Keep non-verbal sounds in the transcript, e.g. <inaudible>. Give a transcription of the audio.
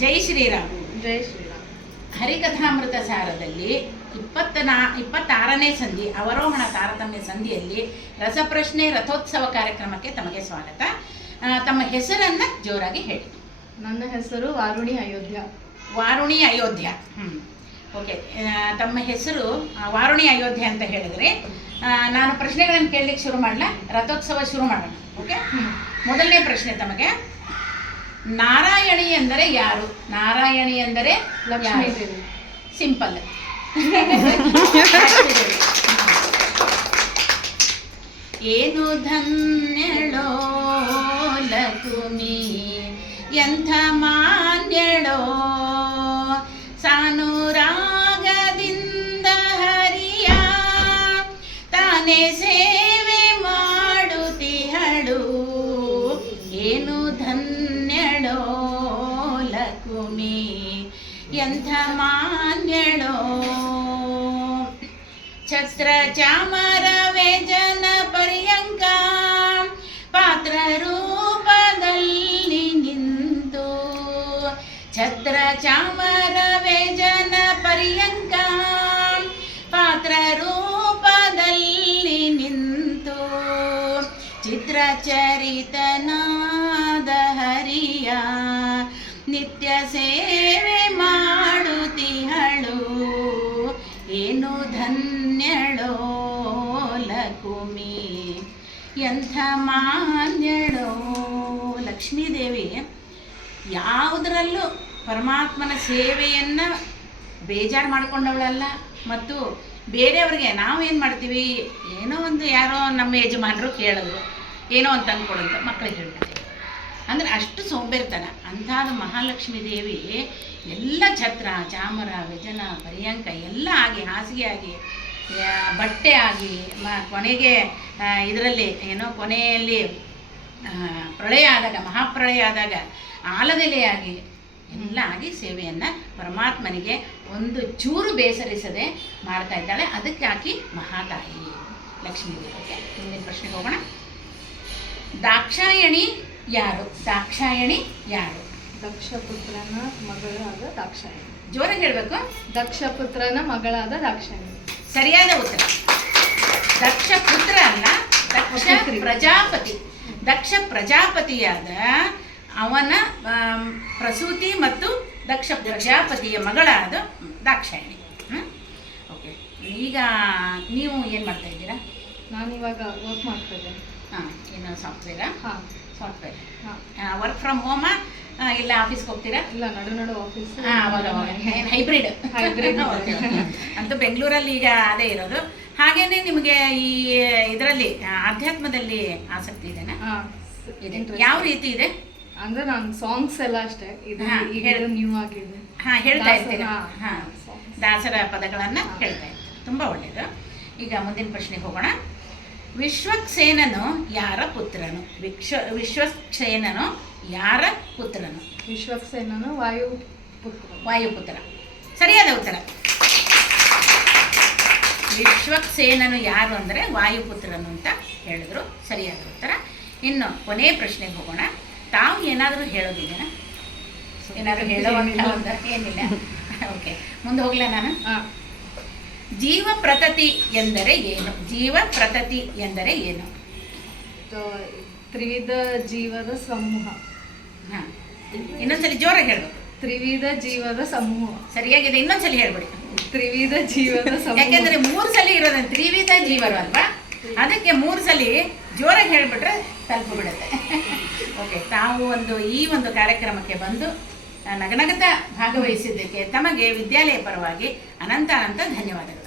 ಜೈ ಶ್ರೀರಾಮ್. ಜೈ ಶ್ರೀರಾಮ್. ಹರಿಕಥಾಮೃತ ಸಾರದಲ್ಲಿ ಇಪ್ಪತ್ತ ನಾ ಇಪ್ಪತ್ತಾರನೇ ಸಂಧಿ ಅವರೋಹಣ ತಾರತಮ್ಯ ಸಂಧಿಯಲ್ಲಿ ರಸಪ್ರಶ್ನೆ ರಥೋತ್ಸವ ಕಾರ್ಯಕ್ರಮಕ್ಕೆ ತಮಗೆ ಸ್ವಾಗತ. ತಮ್ಮ ಹೆಸರನ್ನ ಜೋರಾಗಿ ಹೇಳಿ. ನನ್ನ ಹೆಸರು ವಾರುಣಿ ಅಯೋಧ್ಯ. ವಾರುಣಿ ಅಯೋಧ್ಯ. ಹ್ಞೂ ಓಕೆ. ತಮ್ಮ ಹೆಸರು ವಾರುಣಿ ಅಯೋಧ್ಯ ಅಂತ ಹೇಳಿದ್ರೆ ನಾನು ಪ್ರಶ್ನೆಗಳನ್ನು ಕೇಳಲಿಕ್ಕೆ ಶುರು ಮಾಡಲ? ರಥೋತ್ಸವ ಶುರು ಮಾಡೋಣ. ಓಕೆ? ಮೊದಲನೇ ಪ್ರಶ್ನೆ ತಮಗೆ. ನಾರಾಯಣಿ ಎಂದರೆ ಯಾರು? ನಾರಾಯಣಿ ಎಂದರೆ ಲಕ್ಷ್ಮೀ ದೇವಿ. ಸಿಂಪಲ್. ಏನು ಧನ್ಯಳೋ ಲಕುಮಿ ಎಂಥ ಮಾನ್ಯಳೋ? ಸಾನುರಾಗದಿಂದ ಹರಿಯ? ತಾನೇ ಸೇವೆ ಮಾಡುತ್ತಿಹಳು. ಏನು ಧನ್ಯಳೋ ಎಂಥ ಮಾನ್ಯಳೋ? ಛತ್ರ ಚಾಮರವೇ ಜನ ಪರ್ಯಂಕ. ಪಾತ್ರ ರೂಪದಲ್ಲಿ ನಿಂತು. ಛತ್ರ ಚಾಮರವೇ ಜನ ಪರ್ಯಂಕ. ಪಾತ್ರ ರೂಪದಲ್ಲಿ ನಿಂತು. ಚಿತ್ರಚರಿತನಾದ ಹರಿಯ. ನಿತ್ಯ ಸೇವೆ ಲಕುಮಿ ಎಂಥ ಮಾನ್ಯಳೋ ಲಕ್ಷ್ಮೀದೇವಿ, ಯಾವುದರಲ್ಲೂ ಪರಮಾತ್ಮನ ಸೇವೆಯನ್ನು ಬೇಜಾರು ಮಾಡ್ಕೊಂಡವಳಲ್ಲ. ಮತ್ತು ಬೇರೆಯವ್ರಿಗೆ ಏನು ಮಾಡ್ತೀವಿ? ಏನೋ ಒಂದು ಯಾರೋ ನಮ್ಮ ಯಜಮಾನರು ಕೇಳಿದ್ರು, ಏನೋ ಅಂತ ಅಂದ್ಕೊಡು ಅಂತ ಮಕ್ಕಳಿಗೆ ಹೇಳ್ಬಿಡ್ತೀವಿ ಅಂದರೆ ಅಷ್ಟು ಸೋಂಬೇರಿತನ. ಅಂಥಾದ ಮಹಾಲಕ್ಷ್ಮೀ ದೇವಿ ಎಲ್ಲ ಛತ್ರ, ಚಾಮರ, ವ್ಯಜನ, ಪರ್ಯಂಕ ಎಲ್ಲ ಆಗಿ ಹಾಸಿಗೆ ಆಗಿ ಬಟ್ಟೆ ಆಗಲಿ ಮ ಕೊನೆಗೆ ಇದರಲ್ಲಿ ಏನೋ ಕೊನೆಯಲ್ಲಿ ಪ್ರಳಯ ಆದಾಗ ಮಹಾಪ್ರಳಯ ಆದಾಗ ಆಲದೆಲೆಯಾಗಿ ಎಲ್ಲ ಆಗಿ ಸೇವೆಯನ್ನು ಪರಮಾತ್ಮನಿಗೆ ಒಂದು ಚೂರು ಬೇಸರಿಸದೆ ಮಾಡ್ತಾ ಇದ್ದಾಳೆ. ಅದಕ್ಕೆ ಆಕಿ ಮಹಾತಾಯಿ ಲಕ್ಷ್ಮೀ ದೇವಿಗೆ ಮುಂದಿನ ಪ್ರಶ್ನೆಗೆ ಹೋಗೋಣ. ದಾಕ್ಷಾಯಣಿ ಯಾರು? ದಾಕ್ಷಾಯಣಿ ಯಾರು? ದಕ್ಷಪುತ್ರನ ಮಗಳಾದ ದಾಕ್ಷಾಯಣಿ. ಜೋರಾಗಿ ಹೇಳಬೇಕು. ದಕ್ಷಪುತ್ರನ ಮಗಳಾದ ದಾಕ್ಷಾಯಣಿ. ಸರಿಯಾದ ಉತ್ತರ. ದಕ್ಷ ಪುತ್ರ ಅಲ್ಲ ದಕ್ಷ ಪ್ರಜಾಪತಿ. ದಕ್ಷ ಪ್ರಜಾಪತಿಯಾದ ಅವನ ಪ್ರಸೂತಿ ಮತ್ತು ದಕ್ಷ ಪ್ರಜಾಪತಿಯ ಮಗಳಾದ ದಾಕ್ಷಾಯಣಿ. ಓಕೆ ಈಗ ನೀವು ಏನು ಮಾಡ್ತಾ ಇದ್ದೀರಾ? ನಾನಿವಾಗ ವರ್ಕ್ ಮಾಡ್ತಾ ಇದ್ದೇನೆ. ಹಾಂ ಇನ್ನೊಂದು ಸಾಫ್ಟ್ವೇರಾ ಹಾಂ. ಸಾಫ್ಟ್ವೇರ್ ಹಾಂ. ವರ್ಕ್ ಫ್ರಮ್ ಹೋಮ ಇಲ್ಲ ಆಫೀಸ್ಗೆ ಹೋಗ್ತೀರಾ? ಇಲ್ಲ ನಡು ನಡು ಆಫೀಸ್ ಹೈಬ್ರಿಡ್ Hybrid. <laughs> ಅಂತೂ ಬೆಂಗಳೂರಲ್ಲಿ ಈಗ ಅದೇ ಇರೋದು. ಹಾಗೇನೆ ನಿಮಗೆ ಈ ಇದರಲ್ಲಿ ಆಧ್ಯಾತ್ಮದಲ್ಲಿ ಆಸಕ್ತಿ ಇದೆನಾ? ಹಾಂ ಇದೆ. ಯಾವ ರೀತಿ ಇದೆ? ಅಂದ್ರೆ ನಾನು ಸಾಂಗ್ಸ್ ಎಲ್ಲ ಅಷ್ಟೇ. ಇದು. ನ್ಯೂ ಆಗಿದೆ. ಹಾ ಹೇಳ್ತಾ ಇದ್ದೀನಿ ಇರ್ತೀರಾ. ದಾಸರ ಪದಗಳನ್ನ. ಹೇಳ್ತಾ ಇರ್ತೀರ. ತುಂಬಾ ಒಳ್ಳೇದು. ಈಗ ಮುಂದಿನ ಪ್ರಶ್ನೆಗೆ ಹೋಗೋಣ. ವಿಶ್ವಕ್ಸೇನನು ಯಾರ ಪುತ್ರನು? ವಿಶ್ವ ವಿಶ್ವಕ್ಸೇನನು ಯಾರ ಪುತ್ರನು? ವಿಶ್ವಕ್ಸೇನನು ವಾಯು ಪುತ್ರ. ವಾಯುಪುತ್ರ ಸರಿಯಾದ ಉತ್ತರ. ವಿಶ್ವಕ್ಸೇನನು ಯಾರು ಅಂದರೆ ವಾಯುಪುತ್ರನು ಅಂತ ಹೇಳಿದ್ರು. ಸರಿಯಾದ ಉತ್ತರ. ಇನ್ನು ಕೊನೆಯ ಪ್ರಶ್ನೆಗೆ ಹೋಗೋಣ. ತಾವು ಏನಾದರೂ ಹೇಳೋದಿದೆಯಾ ಏನಾದರೂ ಹೇಳೋ ಅಂತ ಏನಿಲ್ಲ. <laughs> ಓಕೆ ಮುಂದೆ ಹೋಗಲ ನಾನು? ಜೀವ ಪ್ರತತಿ ಎಂದರೆ ಏನು? ಜೀವ ಪ್ರತತಿ ಎಂದರೆ ಏನು? ತ್ರಿವಿಧ ಜೀವದ ಸಮೂಹ. ಹಾಂ. ಇನ್ನೊಂದ್ಸಲಿ ಜೋರಾಗಿ ಹೇಳ್ಬೇಕು. ತ್ರಿವಿಧ ಜೀವದ ಸಮೂಹ. ಸರಿಯಾಗಿದೆ. ಇನ್ನೊಂದ್ಸಲಿ ಹೇಳ್ಬಿಡಿ. ತ್ರಿವಿಧ ಜೀವದ <laughs> ಸಮೂಹ. ಯಾಕೆಂದ್ರೆ ಮೂರು ಸಲ ಇರೋದ ತ್ರಿವಿಧ ಜೀವರು ಅಲ್ವಾ? ಅದಕ್ಕೆ ಮೂರು ಸಲ ಜೋರಾಗಿ ಹೇಳ್ಬಿಟ್ರೆ ತಲುಪು ಬಿಡುತ್ತೆ ಓಕೆ <laughs> ತಾವು ಒಂದು ಈ ಒಂದು ಕಾರ್ಯಕ್ರಮಕ್ಕೆ ಬಂದು ನಗನಗತ ಭಾಗವಹಿಸಿದ್ದಕ್ಕೆ ತಮಗೆ ವಿದ್ಯಾಲಯ ಪರವಾಗಿ ಅನಂತ ಅನಂತ ಧನ್ಯವಾದಗಳು ಧನ್ಯವಾದ.